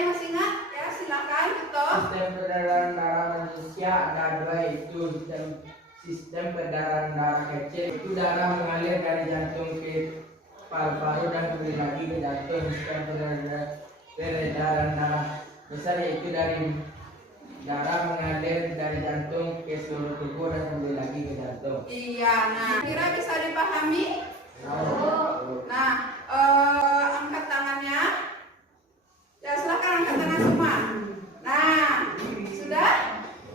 yang masih ingat? Ya, silakan Vito. Sistem peredaran darah manusia ada dua, yaitu sistem peredaran darah kecil, itu darah mengalir dari jantung ke paru-paru dan kembali lagi ke jantung. Sistem peredaran darah besar yaitu dari darah mengalir dari jantung ke seluruh tubuh dan kembali lagi ke jantung. Iya, nah kira bisa dipahami? Nah, angkat tangannya. Ya, silakan angkat tangan semua. Nah, sudah?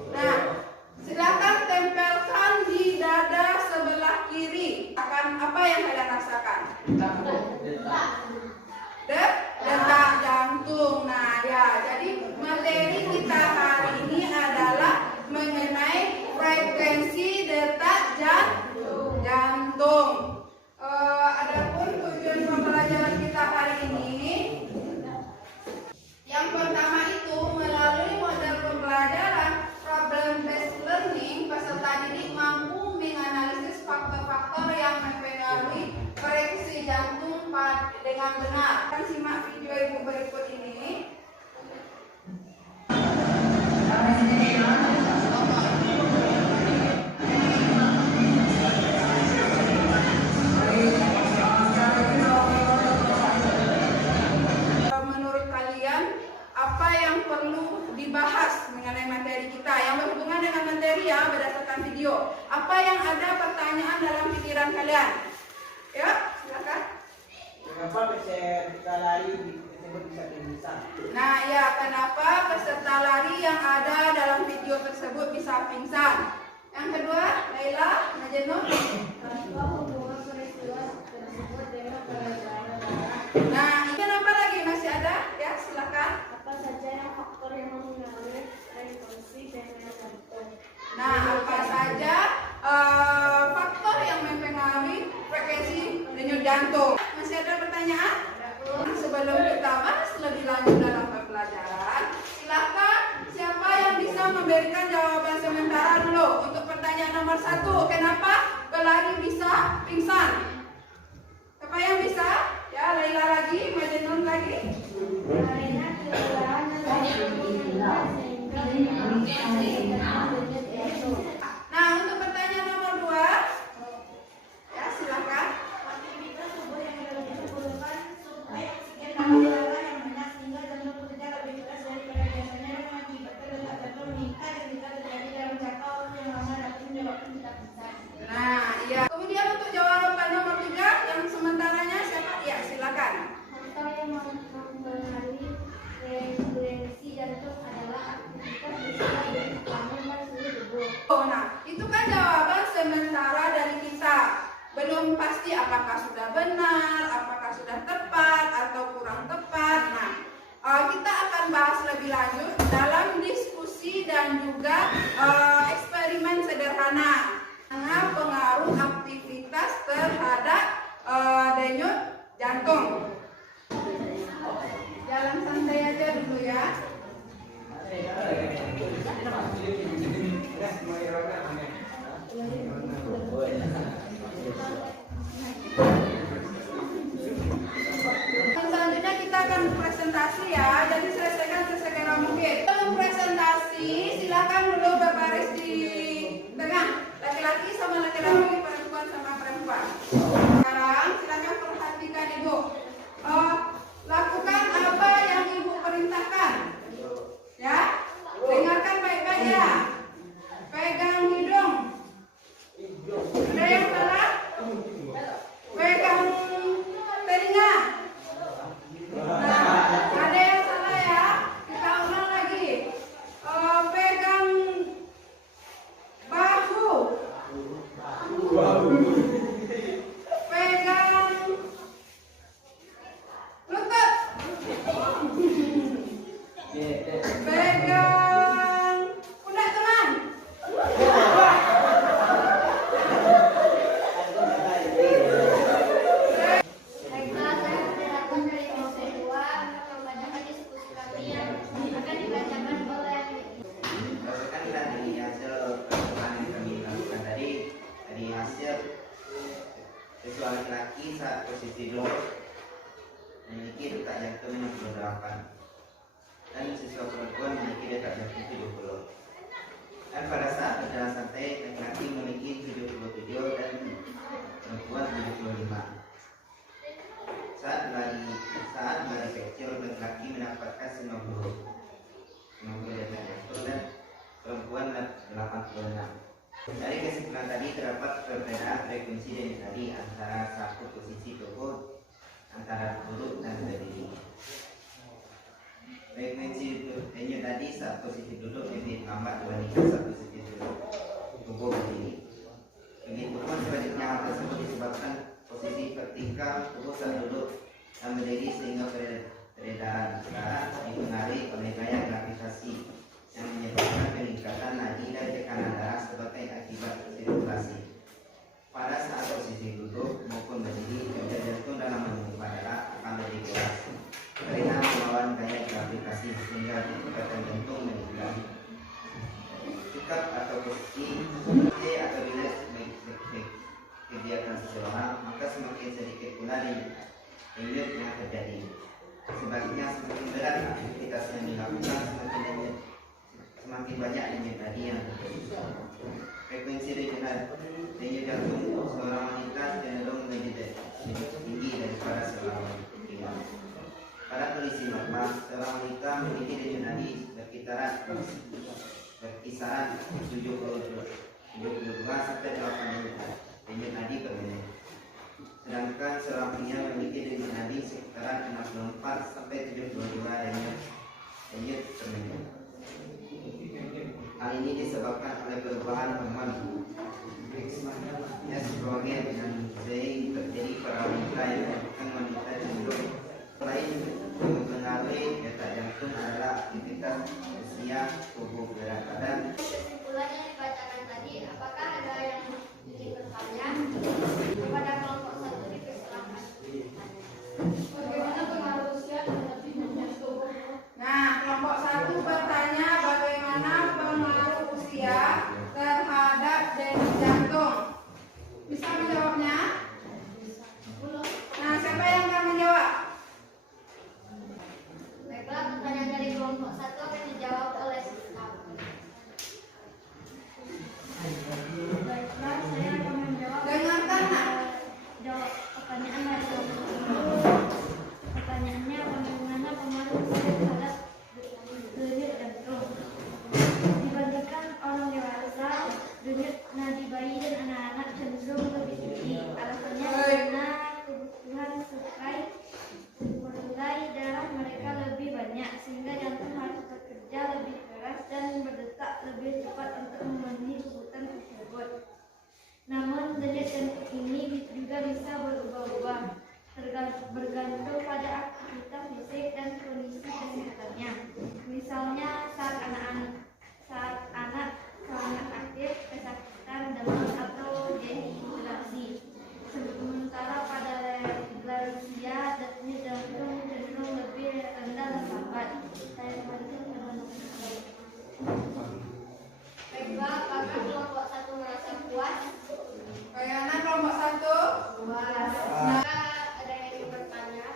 Nah, silakan tempelkan di dada sebelah kiri. Akan apa yang kalian rasakan? Detak jantung. Nah, ya, jadi materi kita hari ini adalah mengenai frekuensi detak jantung. Adapun tujuan pembelajaran kita hari ini, yang pertama itu melalui model pembelajaran problem based learning, peserta didik mampu menganalisis faktor-faktor yang mempengaruhi frekuensi jantung dengan benar. Akan simak video ibu berikut ini. Menurut kalian, apa yang perlu dibahas mengenai materi kita yang berhubungan dengan materi ya, berdasarkan video? Apa yang ada pertanyaan dalam pikiran kalian? Ya, silakan. Kenapa peserta lari disebut bisa pingsan? Nah, ya, kenapa peserta lari yang ada dalam video tersebut bisa pingsan? Yang kedua, Laila, Najenur. Nah, kenapa lagi masih ada? Ya, silakan. Apa saja yang faktor yang mempengaruhi frekuensi denyut jantung? Nah, apa saja faktor yang mempengaruhi frekuensi denyut jantung? Masih ada pertanyaan? Sebelum kita bahas lebih lanjut dalam pembelajaran, silakan siapa yang bisa memberikan jawaban sementara dulu untuk pertanyaan nomor 1. Kenapa pelari bisa pingsan? Siapa yang bisa? Ya, Laila lagi, Majnun lagi. Karena kelelahan dan sehingga denyut jantung. Nah, untuk pertanyaan nomor 2, ya silakan. Aktivitas tubuh yang diperlukan supaya oksigen dalam darah yang banyak sehingga jantung bekerja lebih keras daripada biasanya dan mengakibatkan detak jantung meningkat dan jika terjadi dalam jangka waktu yang lama dapat menyebabkan detak besar. Nah, iya. Kemudian untuk jawaban nomor 3 yang sementaranya siapa? Ya, silakan. Faktor yang mempengaruhi frekuensi jantung adalah aktivitas fisik yang dilakukan seluruh tubuh. Oh, nah, itu kan jawaban sementara dari kita. Belum pasti apakah sudah benar, apakah sudah tepat atau kurang tepat. Nah, kita akan bahas lebih lanjut dalam diskusi dan juga eksperimen sederhana. Pengaruh aktivitas terhadap denyut jantung. Jalan santai aja dulu ya. Selanjutnya kita akan presentasi ya. Jadi selesaikan sesegera mungkin. Sebelum presentasi, silakan dulu berbaris di tengah. Laki-laki sama laki-laki, perempuan sama perempuan. Sekarang silakan perhatikan ibu. Lakukan apa yang ibu perintahkan. Ya, dengarkan baik-baik ya. Pegang hidung. Ada yang salah? Pegang telinga. Nah, ada yang salah ya. Kita ulang lagi. Pegang bahu. Pegang lutut. Pegang pundak teman. Baiklah, saya memperhatikan dari dosen 2 untuk membacakan diskusi kami yang akan dibacakan oleh Berdasarkan dari hasil pertemuan yang kami lakukan tadi, dari hasil siswa laki-laki saat posisi duduk memiliki detak jantung yang 28. dan siswa perempuan memiliki detak jantung 70. Dan pada saat berjalan santai, laki-laki memiliki 77 dan perempuan 75. Saat berlari kecil, laki-laki mendapatkan 50 detak jantung dan perempuan 86. Dari kesimpulan tadi terdapat perbedaan frekuensi denyut nadi antara satu posisi tubuh antara duduk dan berdiri. Frekuensi denyut nadi saat posisi duduk lebih lambat dibandingkan saat posisi tubuh berdiri. Begitupun sebaliknya, hal tersebut disebabkan posisi vertikal tubuh saat duduk dan berdiri sehingga peredaran darah dipengaruhi oleh gaya gravitasi yang menyebabkan peningkatan nadi dan tekanan darah sebagai akibat sirkulasi. Pada saat posisi duduk maupun berdiri, detak jantung dalam memompa darah akan lebih keras karena melawan gaya gravitasi sehingga kecepatan jantung meningkat. Sikap atau posisi atau bila kegiatan seseorang, maka semakin sedikit pula denyut yang terjadi. Sebaliknya, semakin berat aktivitas yang dilakukan, semakin banyak denyut nadi yang terjadi. Frekuensi denyut jantung seorang wanita cenderung lebih tinggi daripada seorang pria. Pada kondisi normal, seorang wanita memiliki denyut nadi berkisaran 72 sampai 8 denyut nadi per menit. Sedangkan seorang pria memiliki denyut nadi sekitaran 64 sampai 72 denyut per menit. Hal ini disebabkan oleh perubahan hormon estrogen dan sehingga terjadi pada wanita yang menyebabkan wanita cenderung. Selain mempengaruhi detak jantung adalah aktivitas usia, tubuh, berat badan. Kesimpulan yang dibacakan tadi, apakah ada yang ingin bertanya kepada kelompok satu dipersilakan. Bagaimana pengaruh usia terhadap jantung? Nah, kelompok satu bertanya bagaimana pengaruh usia terhadap denyut jantung. Bisa menjawabnya? Nah, siapa yang akan menjawab? Baiklah, pertanyaan dari kelompok satu akan dijawab oleh Siska. Baiklah, saya akan menjawab. Dengarkan, nak. Jawab pertanyaan dari kelompok satu. Pertanyaannya, bagaimana pengaruh usia terhadap denyut jantung? Dibandingkan orang dewasa, denyut nadi bayi dan anak-anak cenderung lebih tinggi. Alasannya karena kebutuhan suplai darah mereka lebih banyak, sehingga jantung harus bekerja lebih keras dan berdetak lebih cepat untuk memenuhi kebutuhan tersebut. Namun denyut jantung ini juga bisa berubah-ubah bergantung pada aktivitas fisik dan kondisi kesehatannya. Misalnya saat anak sangat aktif, kesakitan, demam atau dehidrasi. Sementara pada lansia, denyut jantung cenderung lebih rendah dan lambat. Saya kembalikan kepada dokter. Baiklah, apakah kelompok satu merasa puas? Bagaimana kelompok satu? Puas. Nah, Ada yang ingin bertanya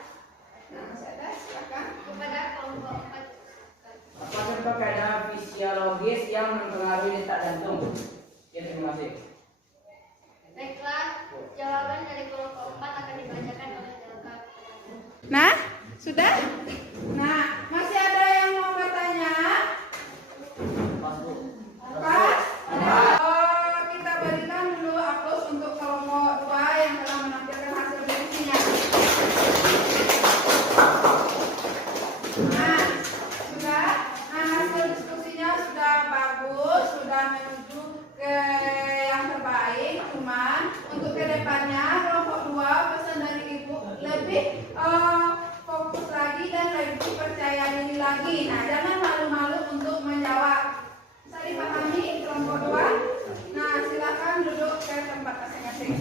nah, masih ada, silakan. kepada kelompok 4? Apa contoh keadaan fisiologis yang mempengaruhi detak jantung? Ya, terima kasih. Baiklah, jawaban dari kelompok 4 akan dibacakan oleh Delka. Nah, sudah? Nah, masih ada yang mau bertanya? Pas? Kita berikan dulu aplaus untuk kelompok 2 yang telah menampilkan hasil diskusinya. Nah, sudah? Nah, hasil diskusinya sudah bagus, sudah menuju ke yang terbaik. Cuman untuk kedepannya kelompok 2 pesan dari ibu lebih fokus lagi dan lebih percaya diri lagi. Nah, jangan malu-malu untuk menjawab. Bisa dipahami kelompok 2? Nah, silakan duduk ke tempat masing-masing.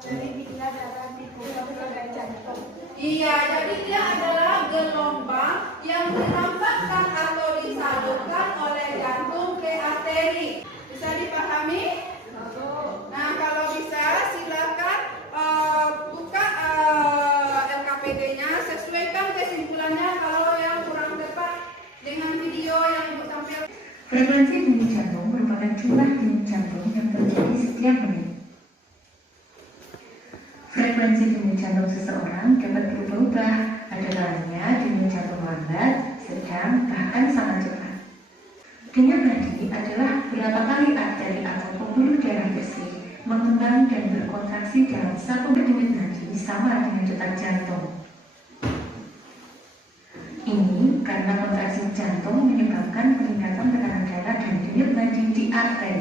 dari bila darah di dari jantung. Iya, jadi dia adalah gelombang yang dilambangkan atau disalurkan oleh jantung ke arteri. Bisa dipahami? Nah, kalau bisa silakan buka LKPD-nya, sesuaikan kesimpulannya kalau yang kurang tepat dengan video yang Ibu tampilkan. Frekuensi denyut jantung merupakan jumlah denyut jantung yang terjadi setiap menit. Frekuensi denyut jantung seseorang dapat berubah-ubah, ada kalanya denyut jantung lambat, sedang, bahkan sangat cepat. Denyut nadi adalah berapa kali arteri atau pembuluh darah bersih mengembang dan berkontraksi dalam satu denyut nadi sama dengan detak jantung. Ini karena kontraksi jantung menyebabkan peningkatan tekanan darah dan denyut nadi di arteri.